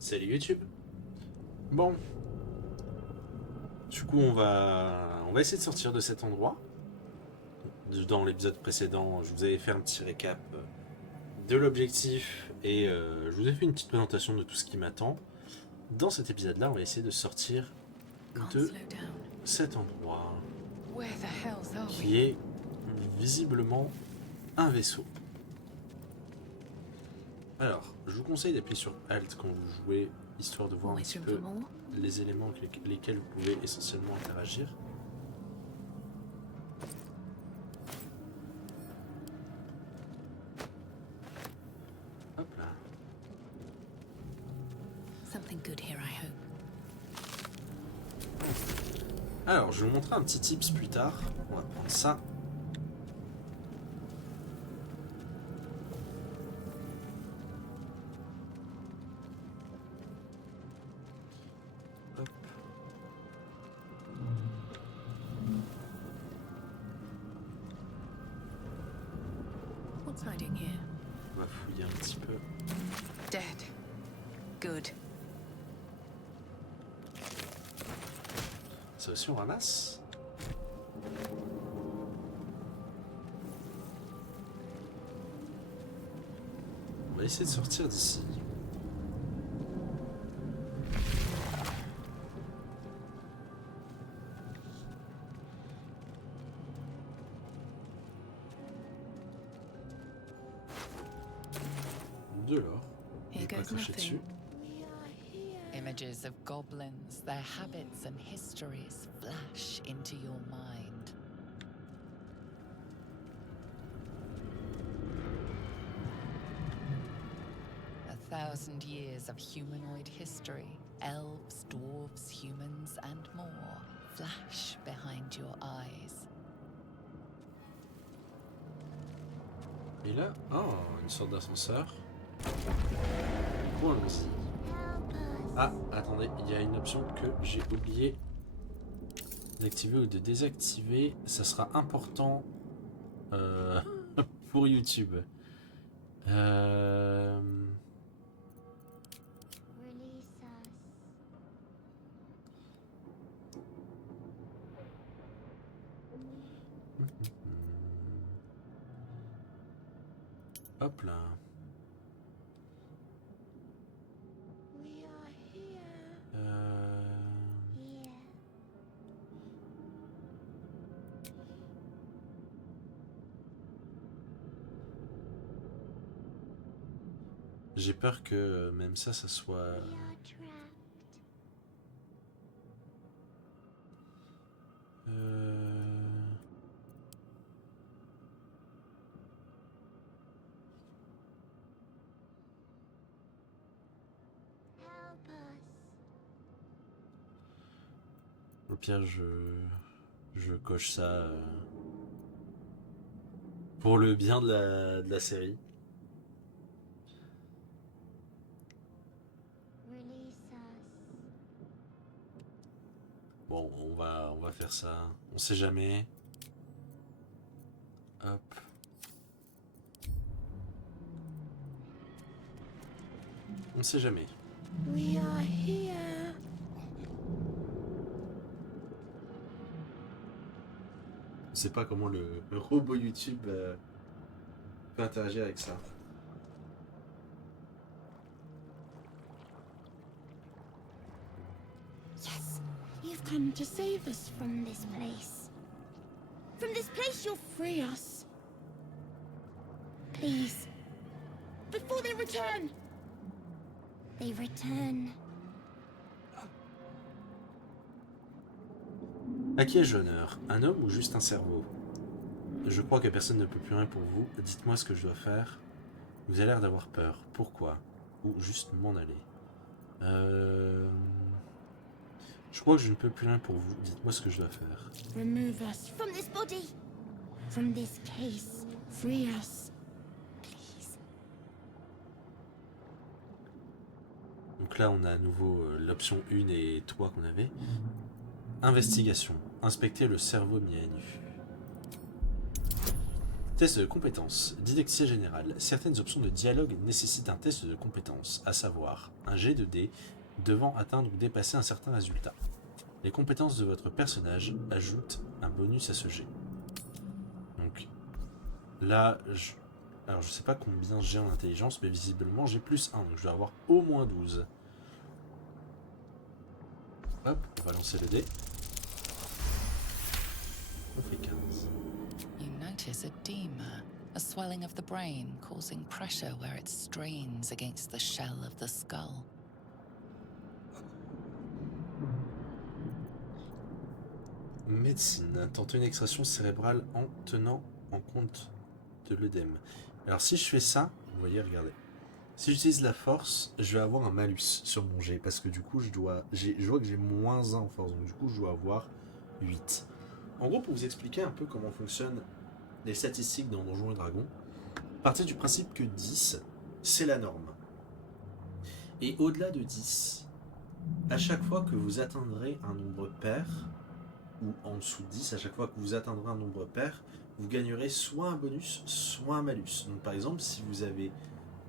Salut YouTube. Bon, du coup on va essayer de sortir de cet endroit. Dans l'épisode précédent, je vous avais fait un petit récap de l'objectif et je vous ai fait une petite présentation de tout ce qui m'attend. Dans cet épisode-là, on va essayer de sortir de cet endroit qui est visiblement un vaisseau. Alors, je vous conseille d'appuyer sur Alt quand vous jouez, histoire de voir un petit peu les éléments avec lesquels vous pouvez essentiellement interagir. Hop là. Alors, je vais vous montrer un petit tips plus tard. On va prendre ça. Hop. On va fouiller un petit peu. Dead. Good. Ça aussi, on ramasse. On va essayer de sortir d'ici. De l'or. Il n'est pas craché dessus. Images of goblins, their habits and histories flash into your mind. A thousand years of humanoid history, elves, dwarves, humans, and more flash behind your eyes. Et là, oh, une sorte d'ascenseur. Bon, allons-y. Ah, attendez, il y a une option que j'ai oublié d'activer ou de désactiver. Ça sera important pour YouTube. Hop là. J'ai peur que même ça soit... Au pire, je coche ça pour le bien de la série. Bon, on va faire ça. On sait jamais. Hop. On sait jamais. We are here. Je sais pas comment le robot YouTube peut interagir avec ça. Yes, you've come to save us from this place. From this place, you'll free us. Please. Before they return. They return. À qui ai-je l'honneur? Un homme ou juste un cerveau? Je crois que personne ne peut plus rien pour vous. Dites-moi ce que je dois faire. Vous avez l'air d'avoir peur. Pourquoi? Ou juste m'en aller. Je crois que je ne peux plus rien pour vous. Dites-moi ce que je dois faire. Remove us from this body. From this case. Free us. Please. Donc là, on a à nouveau l'option 1 et 3 qu'on avait. Investigation. Inspecter le cerveau mis à nu. Test de compétences. Didactia générale. Certaines options de dialogue nécessitent un test de compétences, à savoir un jet de dés devant atteindre ou dépasser un certain résultat. Les compétences de votre personnage ajoutent un bonus à ce jet. Donc là, alors je sais pas combien j'ai en intelligence, mais visiblement j'ai plus 1, donc je dois avoir au moins 12. Hop, on va lancer le dé. On fait 15. You notice edema, a swelling of the brain causing pressure where it strains against the shell of the skull. Médecine. Tenter une extraction cérébrale en tenant en compte de l'œdème. Alors si je fais ça, vous voyez, regardez. Si j'utilise la force, je vais avoir un malus sur mon jet, parce que du coup, je vois que j'ai moins 1 en force, donc du coup, je dois avoir 8. En gros, pour vous expliquer un peu comment fonctionnent les statistiques dans Donjons et Dragons, partez du principe que 10, c'est la norme. Et au-delà de 10, à chaque fois que vous atteindrez un nombre pair, ou en dessous de 10, à chaque fois que vous atteindrez un nombre pair, vous gagnerez soit un bonus, soit un malus. Donc par exemple, si vous avez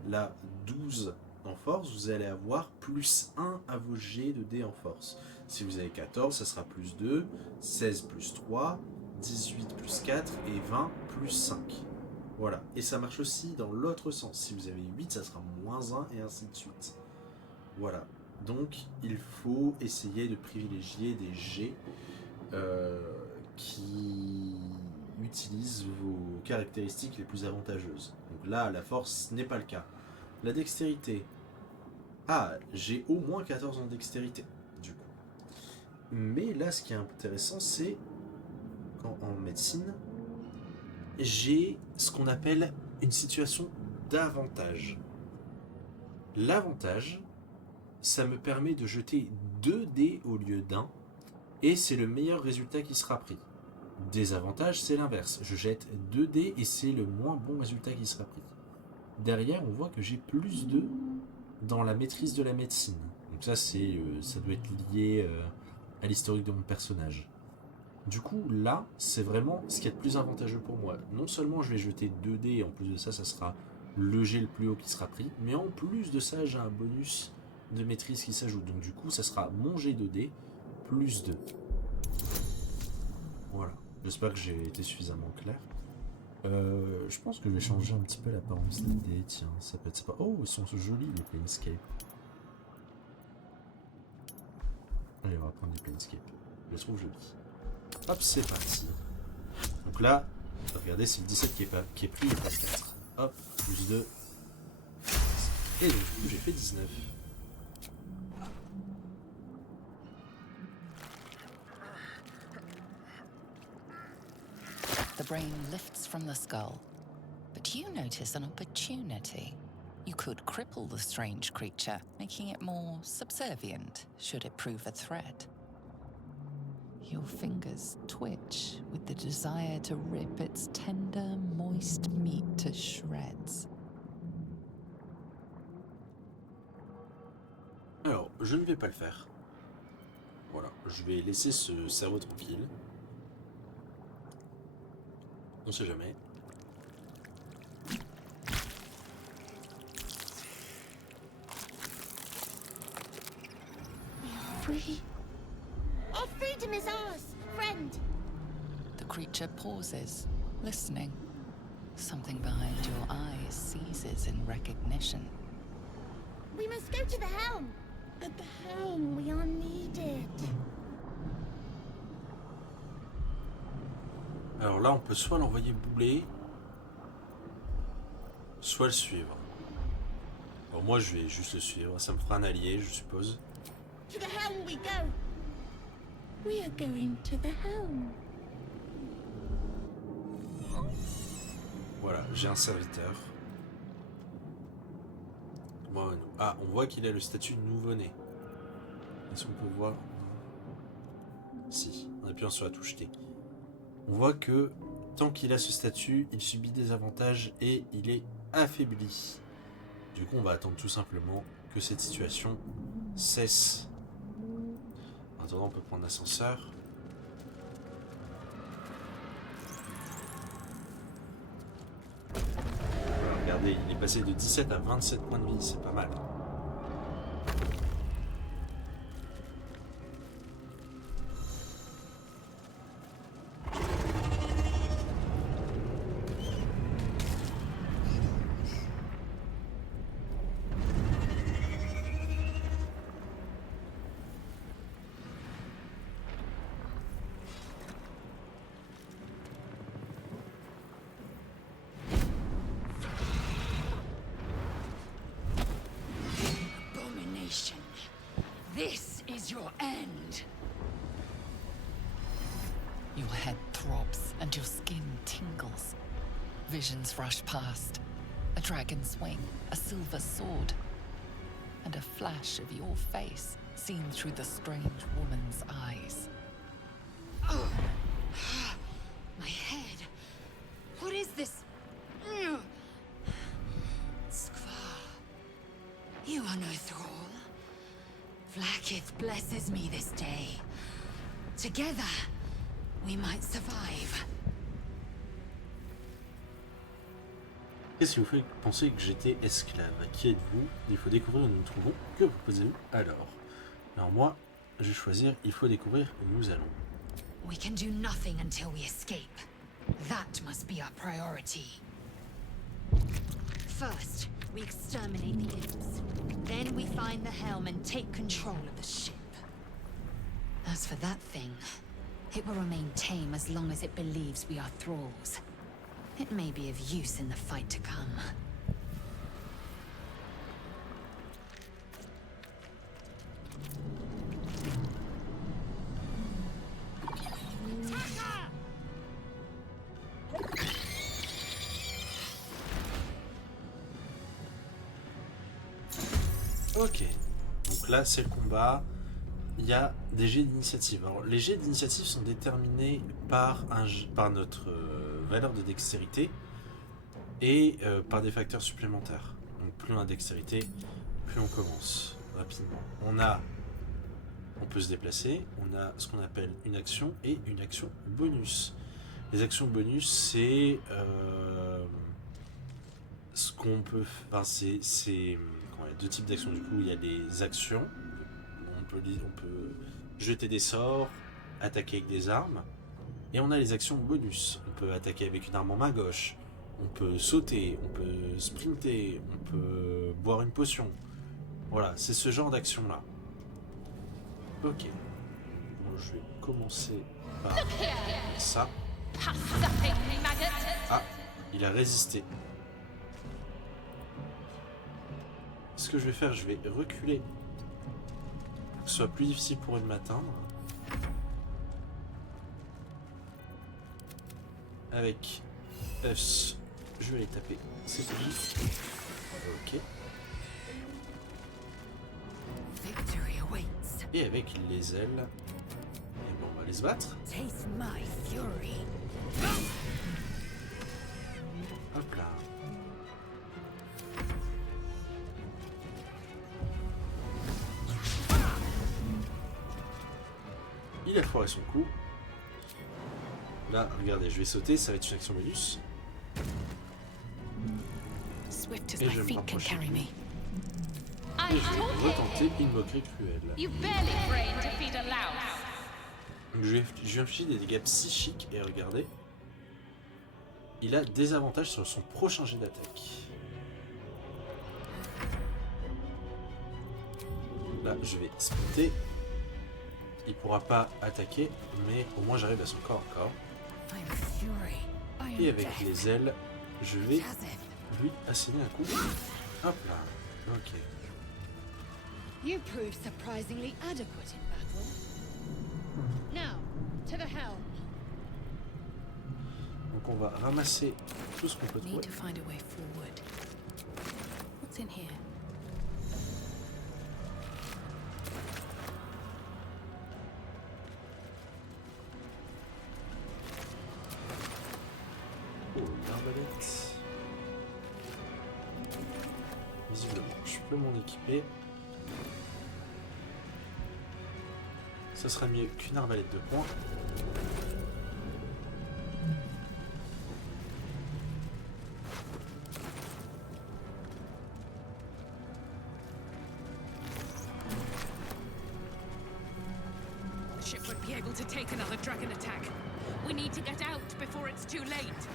la 12 en force, vous allez avoir plus 1 à vos jets de dés en force. Si vous avez 14, ça sera plus 2, 16 plus 3, 18 plus 4 et 20 plus 5. Voilà. Et ça marche aussi dans l'autre sens. Si vous avez 8, ça sera moins 1 et ainsi de suite. Voilà. Donc, il faut essayer de privilégier des jets qui utilisent vos caractéristiques les plus avantageuses. Donc là, la force, ce n'est pas le cas. La dextérité. Ah, j'ai au moins 14 en dextérité, du coup. Mais là, ce qui est intéressant, c'est qu'en médecine, j'ai ce qu'on appelle une situation d'avantage. L'avantage, ça me permet de jeter 2 dés au lieu d'un, et c'est le meilleur résultat qui sera pris. Désavantage, c'est l'inverse. Je jette 2 dés et c'est le moins bon résultat qui sera pris. Derrière, on voit que j'ai plus 2 dans la maîtrise de la médecine. Donc ça, ça doit être lié à l'historique de mon personnage. Du coup, là, c'est vraiment ce qui est le plus avantageux pour moi. Non seulement je vais jeter 2 dés, et en plus de ça, ça sera le jet le plus haut qui sera pris, mais en plus de ça, j'ai un bonus de maîtrise qui s'ajoute. Donc du coup, ça sera mon jet de dés plus 2. Voilà. J'espère que j'ai été suffisamment clair. Je pense que je vais changer un petit peu l'apparence des dés. Tiens, ça peut être sympa. Oh, ils sont jolis les Planescape. Allez, on va prendre les Planescape. Je les trouve jolis. Hop, c'est parti. Donc là, regardez, c'est le 17 qui est pris, il passe 4. Hop, plus 2. Et donc, du coup, j'ai fait 19. The brain lifts from the skull, but you notice an opportunity. You could cripple the strange creature, making it more subservient should it prove a threat. Your fingers twitch with the desire to rip its tender, moist meat to shreds. Alors, je ne vais pas le faire. Voilà, je vais laisser ce cerveau tranquille. On sait jamais. Free. Our freedom is ours, friend. The creature pauses, listening. Something behind your eyes seizes in recognition. We must go to the helm. At the helm, we are needed. Alors là, on peut soit l'envoyer bouler, soit le suivre. Alors moi, je vais juste le suivre. Ça me fera un allié, je suppose. To the helm we go. We are going to the helm. Voilà, j'ai un serviteur. Bon, ah, on voit qu'il a le statut de nouveau-né. Est-ce qu'on peut voir? Si, en appuyant sur la touche T. On voit que tant qu'il a ce statut, il subit des avantages et il est affaibli. Du coup, on va attendre tout simplement que cette situation cesse. En attendant, on peut prendre l'ascenseur. regardez, il est passé de 17 à 27 points de vie, c'est pas mal. Abomination. This is your end. Your head throbs and your skin tingles. Visions rush past. A dragon's wing, a silver sword, and a flash of your face seen through the strange woman's eyes. My head. What is this? Skvar. You are no thrall. Vlaakith blesses me this day. Together, we might survive. Qu'est-ce qui vous fait penser que j'étais esclave? Qui êtes-vous? Il faut découvrir où nous nous trouvons. Que proposez-vous alors? Alors moi, je vais choisir, il faut découvrir où nous allons. We can do nothing until we escape. That must be our priority. First, we exterminate the imps. Then we find the helm and take control of the ship. As for that thing, it will remain tame as long as it believes we are thralls. It may be of use in the fight to come. Ok, donc là c'est le combat. Il y a des jets d'initiative. Alors les jets d'initiative sont déterminés par, par notre valeur de dextérité et par des facteurs supplémentaires. Donc plus on a de dextérité, plus on commence rapidement. On peut se déplacer, on a ce qu'on appelle une action et une action bonus. Les actions bonus, c'est ce qu'on peut... Enfin, c'est il y a deux types d'actions du coup. Il y a les actions. On peut jeter des sorts, attaquer avec des armes. Et on a les actions bonus. On peut attaquer avec une arme en main gauche. On peut sauter, on peut sprinter, on peut boire une potion. Voilà, c'est ce genre d'action-là. Ok. Bon, je vais commencer par ça. Ah, il a résisté. Ce que je vais faire, je vais reculer pour que ce soit plus difficile pour eux de m'atteindre. Avec Us, je vais les taper. C'est parti. Ok. Victory awaits. Et avec les ailes, et bon, on va les se battre. Taste my fury. Hop là. Il a foiré son coup. Là, regardez, je vais sauter, ça va être une action bonus. Swift as Et my je vais me feet can rapprocher. carry me. Et je vais retenter une moquerie cruelle. You barely brain to feed a louse. Donc je lui inflige des dégâts psychiques et regardez. Il a des avantages sur son prochain jet d'attaque. Là, je vais sprinter. Il pourra pas attaquer, mais au moins j'arrive à son corps à corps. I'm fury. I am Et avec death. les ailes, je vais Chazeth. lui asséner un coup. Hop là. Ok. You prove surprisingly adequate in battle. Now, to the helm. Donc on va ramasser tout ce qu'on peut trouver. Need to find a way forward. What's in here? Oh, une arbalète. Visiblement, je peux m'en équiper. Ça sera mieux qu'une arbalète de poing. ship won't be able to take another dragon attack. We need to get out before it's too late.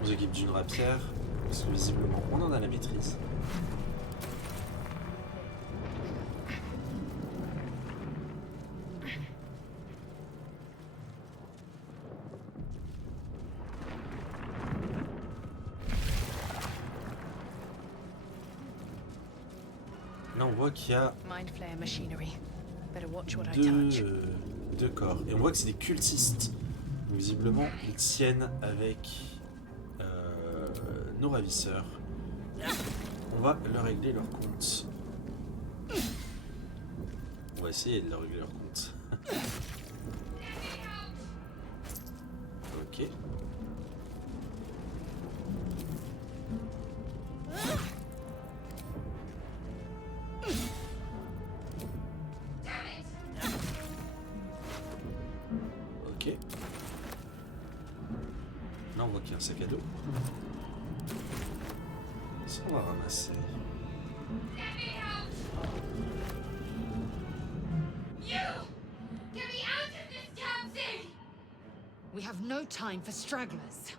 On s'équipe d'une rapière, parce que visiblement on en a la maîtrise. Là on voit qu'il y a Mind flayer machinery. Better watch what I touch. deux corps. Et on voit que c'est des cultistes. Donc, visiblement, ils tiennent avec nos ravisseurs. On va leur régler leur compte. On va essayer de leur régler leur compte. Ok. Ok. Là on voit qu'il y a un sac à dos. Ça on va ramasser. We have no time for stragglers.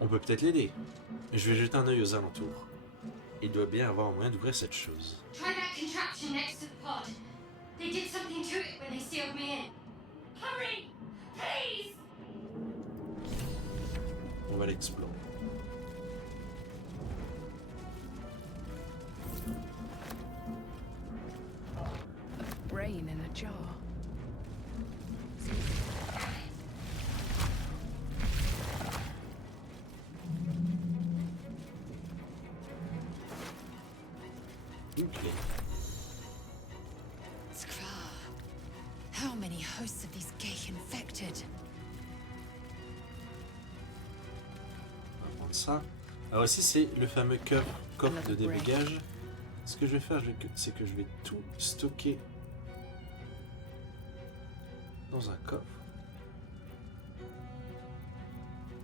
On peut peut-être l'aider. Je vais jeter un œil aux alentours. Il doit bien avoir un moyen d'ouvrir cette chose. Try that contraption next to the pod. They did something to it when they sealed me in. Hurry! Please! On va l'explorer. Brain in a jar. Une clé. Skrar. How many hosts of these gay infected? On va prendre ça. Alors ici c'est le fameux coffre de débogage. Ce que je vais faire, c'est que je vais tout stocker dans un coffre.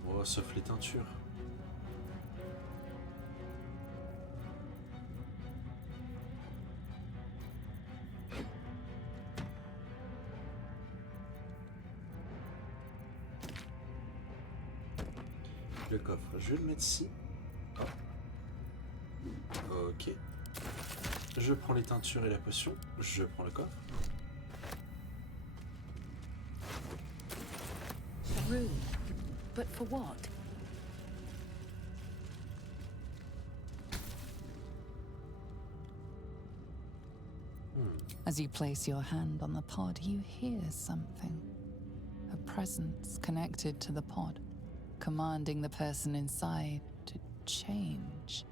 Oh, sauf les teintures. Le coffre, je vais le mettre ici. Ok. Je prends les teintures et la potion. Je prends le coffre. A room. But for what? As you place your hand on the pod, you hear something. A presence connected to the pod, commanding the person inside to change.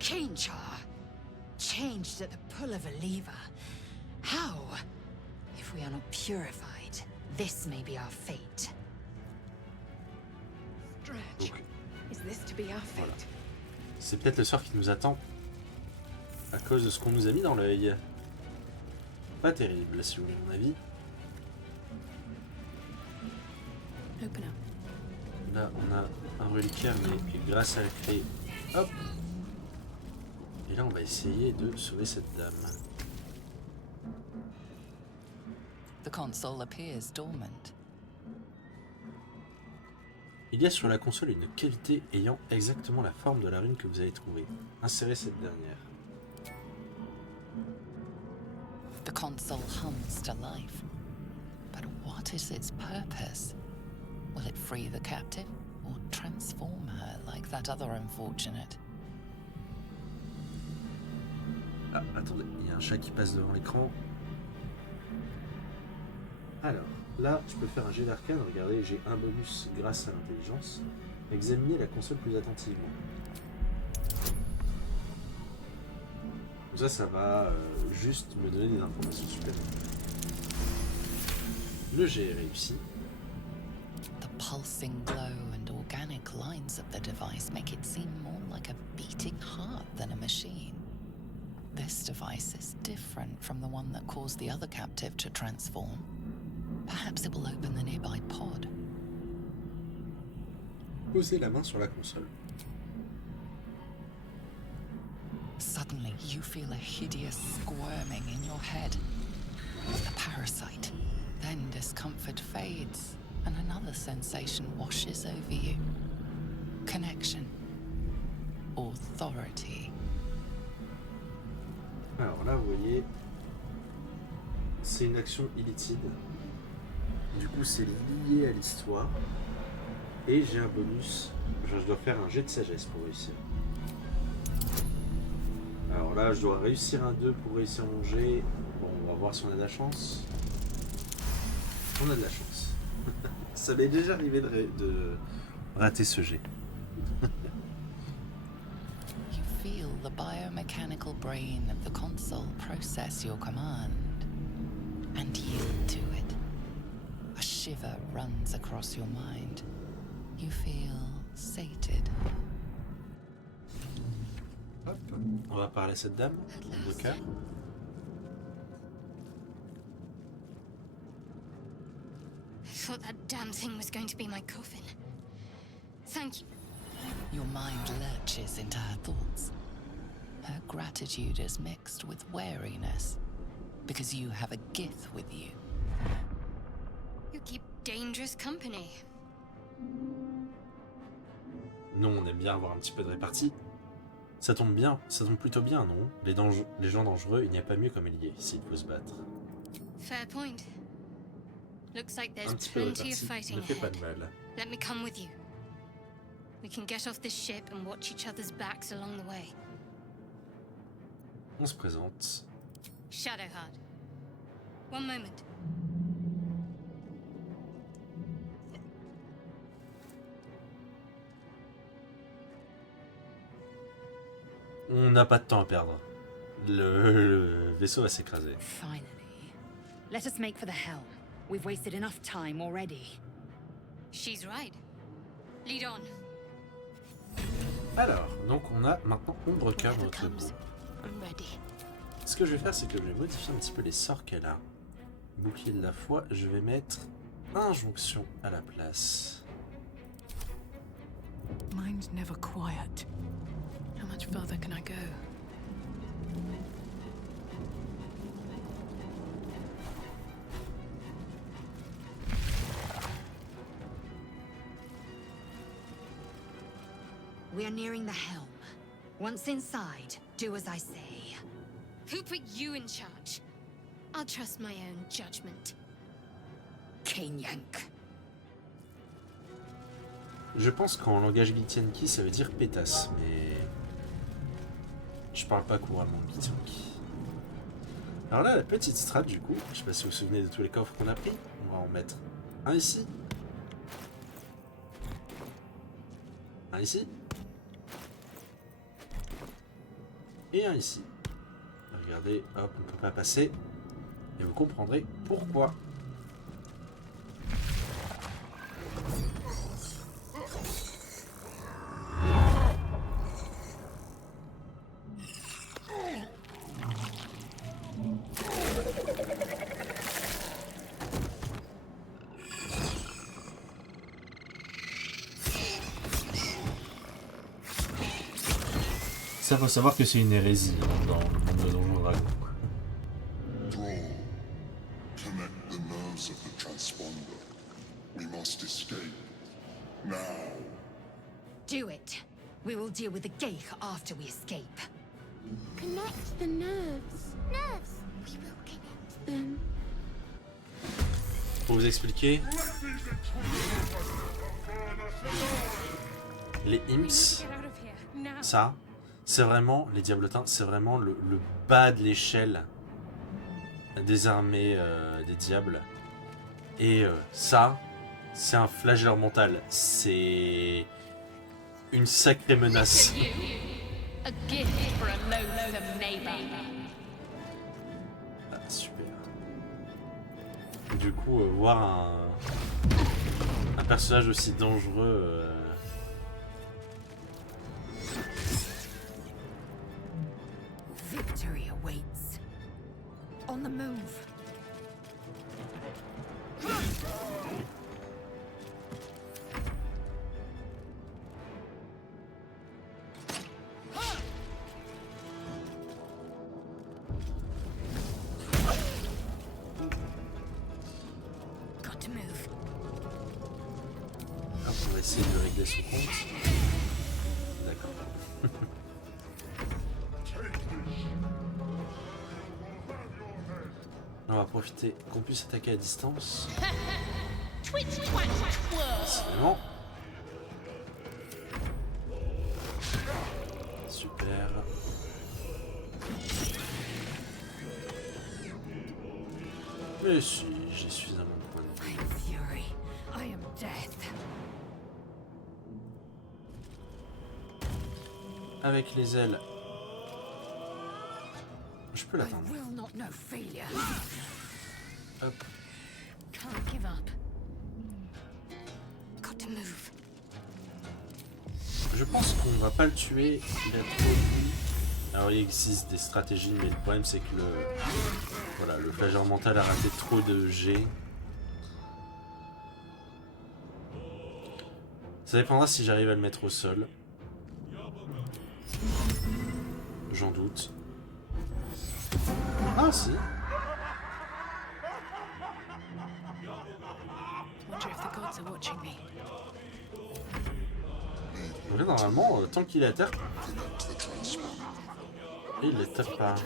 Cainchar. Changed at the pull of a lever. How? If we are not purified, this may be our fate. Stretch. Donc, Is this to be our fate? c'est peut-être le sort qui nous attend. À cause de ce qu'on nous a mis dans l'œil. Pas terrible, si vous voulez mon avis. Open up. Là, on a un reliquaire, mais grâce à la clé, hop. Et là, on va essayer de sauver cette dame. The console appears dormant. Il y a sur la console une cavité ayant exactement la forme de la rune que vous avez trouvée. Insérez cette dernière. The console hums to life. But what is its purpose? Will it free the captive or transform her like that other unfortunate? Ah, attendez, il y a un chat qui passe devant l'écran. Alors, là, je peux faire un jet d'arcane. Regardez, j'ai un bonus grâce à l'intelligence. Examinez la console plus attentivement. Ça va juste me donner des informations supplémentaires. Le jet est réussi. The pulsing glow and organic lines of the device make it seem more like a beating heart than a machine. This device is different from the one that caused the other captive to transform. Perhaps it will open the nearby pod. Posez la main sur la console. Suddenly, you feel a hideous squirming in your head. A parasite. Then discomfort fades, and another sensation washes over you. Connection. Authority. Alors là, vous voyez, c'est une action illitide. Du coup, c'est lié à l'histoire. Et j'ai un bonus. Je dois faire un jet de sagesse pour réussir. Alors là, je dois réussir un 2 pour réussir mon jet. Bon, on va voir si on a de la chance. On a de la chance. Ça m'est déjà arrivé de rater ce jet. You feel the biomechanical brain of the console process your command and yield to it. A shiver runs across your mind. You feel sated. Hop. On va parler à cette dame de cœur. I thought that damn thing was going to be my coffin. Thank you. Your mind lurches into her thoughts. Her gratitude is mixed with wariness, because you have a Gith with you. You keep dangerous company. Non, on aime bien avoir un petit peu de répartie. Ça tombe bien, ça tombe plutôt bien, non? Les gens dangereux, il n'y a pas mieux comme allié s'il faut se battre. Fair point. Looks like there's Un petit peu de plenty of répartie fighting ne fait pas ahead. de mal. Let me come with you. We can get off this ship and watch each other's backs along the way. On se présente. Shadowheart. One moment. On n'a pas de temps à perdre. Le vaisseau va s'écraser. Finally. Let us make for the helm. We've wasted enough time already. She's right. Lead on. Alors, donc on a maintenant Ombrecoeur dans notre comes, groupe. I'm ready. Ce que je vais faire, c'est que je vais modifier un petit peu les sorts qu'elle a. Bouclier de la foi, je vais mettre Injonction à la place. Mine's never quiet. How much further can I go? We are nearing the helm. Once inside, do as I say. Who put you in charge? I'll trust my own judgment. Kenyank. Je pense qu'en langage Githyanki, ça veut dire pétasse, mais je parle pas couramment Githyanki. Alors là, la petite strat, du coup, je sais pas si vous vous souvenez de tous les coffres qu'on a pris. On va en mettre un ici. Un ici. Et un ici. Regardez, hop, on peut pas passer. Et vous comprendrez pourquoi. Ça, faut savoir que c'est une hérésie dans le monde de Donjons et Dragons. Thrall, connect the nerves of the transponder. We must escape. Now. Do it. We will deal with the Geich after we escape. Connect the nerves. Nerves. We will connect them. Pour vous expliquer, les imps, Get out of here now. ça, c'est vraiment, les diablotins, c'est vraiment le bas de l'échelle des armées des diables. Et ça, c'est un flagelleur mental. C'est une sacrée menace. A gift for a loathsome neighbor. Ah, super. du coup, voir un personnage aussi dangereux... Victory awaits. On the move. Got to move. Hop, on va essayer de régler son compte. D'accord. On va profiter qu'on puisse attaquer à distance. Décidément. Super. Mais si, j'ai suffisamment de points de vie. I'm fury. I am death. Avec les ailes, je peux I l'atteindre. will not know failure. Hop. Can't give up. Got to move. Je pense qu'on va pas le tuer. Il a trop de vie. Alors il existe des stratégies, mais le problème c'est que le flageur mental a raté trop de G. Ça dépendra si j'arrive à le mettre au sol. J'en doute. Ah si. Wonder if the gods are watching me. Donc là, normalement, tant qu'il est à terre, Connect the transponder. et il les tape pas. Attendez.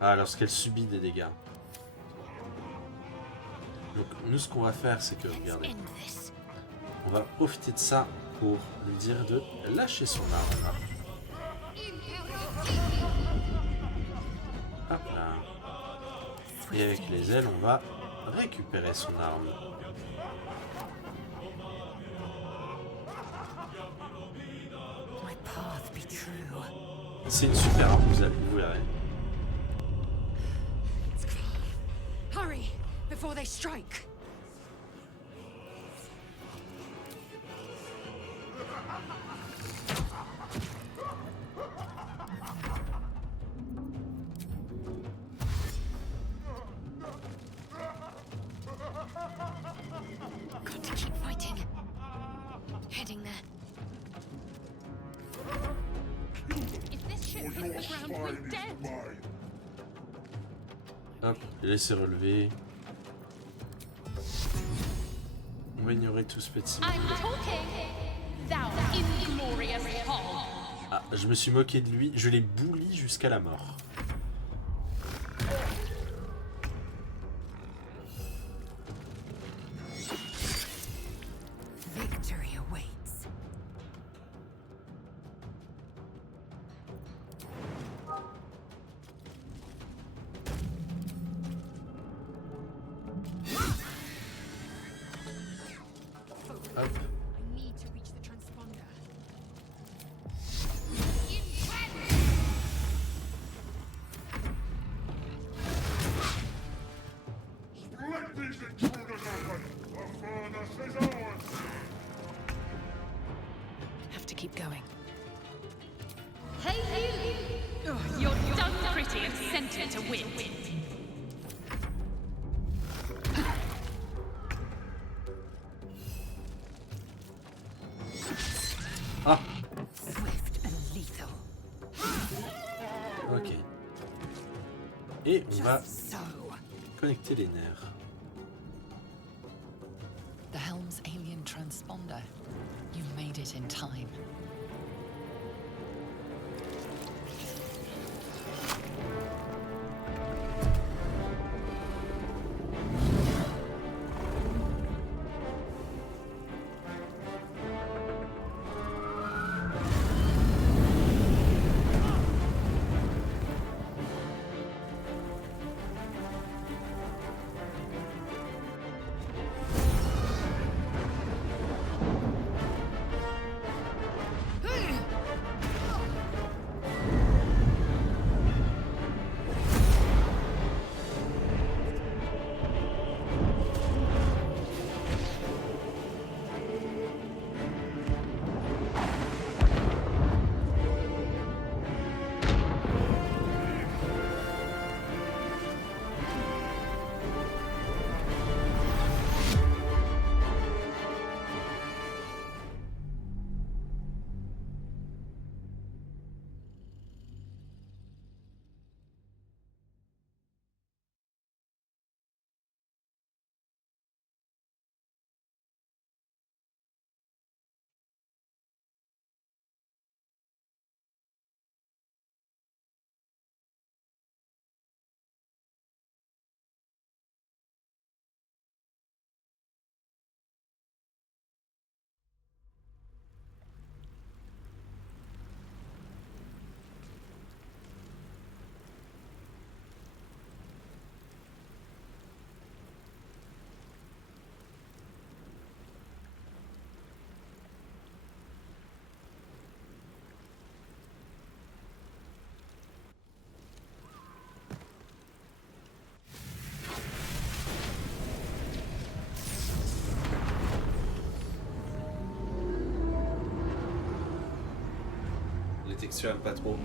Ah, lorsqu'elle subit des dégâts. Donc nous, ce qu'on va faire, c'est que, regardez, End this. on va profiter de ça pour lui dire de lâcher son arme. Hop là. Et avec les ailes, on va récupérer son arme. My path be true. C'est une super arme, vous verrez. Hurry before they strike. Got to keep fighting. Heading there. If this ship Your hits the ground, spine we're is dead. mine. Hop, laissez relever. On va ignorer tout ce petit. I'm talking. Thou inglorious hog. Ah, je me suis moqué de lui, je l'ai bouli jusqu'à la mort. Victory awaits. Hop. I need to reach the transponder. Let these intruders open. The furnace is ours. Have to keep going. Hey you! You're done pretty and sent it to win. Ah, Swift and lethal. ok. Et on va Just so. connecter les nerfs. The Helm's alien transponder. You made it in time. textures aiment pas trop.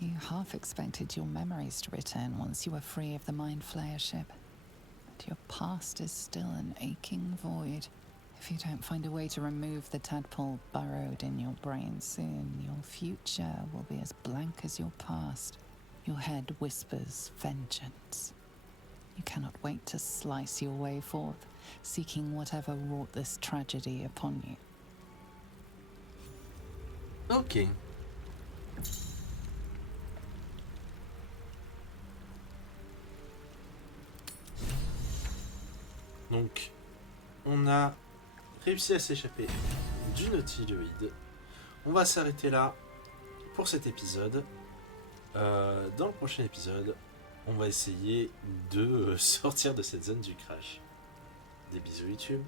You half expected your memories to return once you were free of the Mind Flayer ship. But your past is still an aching void. If you don't find a way to remove the tadpole burrowed in your brain soon, your future will be as blank as your past. Your head whispers vengeance. You cannot wait to slice your way forth, seeking whatever wrought this tragedy upon you. Ok. Donc, on a réussi à s'échapper du nautiloïde. On va s'arrêter là pour cet épisode. Dans le prochain épisode, on va essayer de sortir de cette zone du crash. Des bisous YouTube.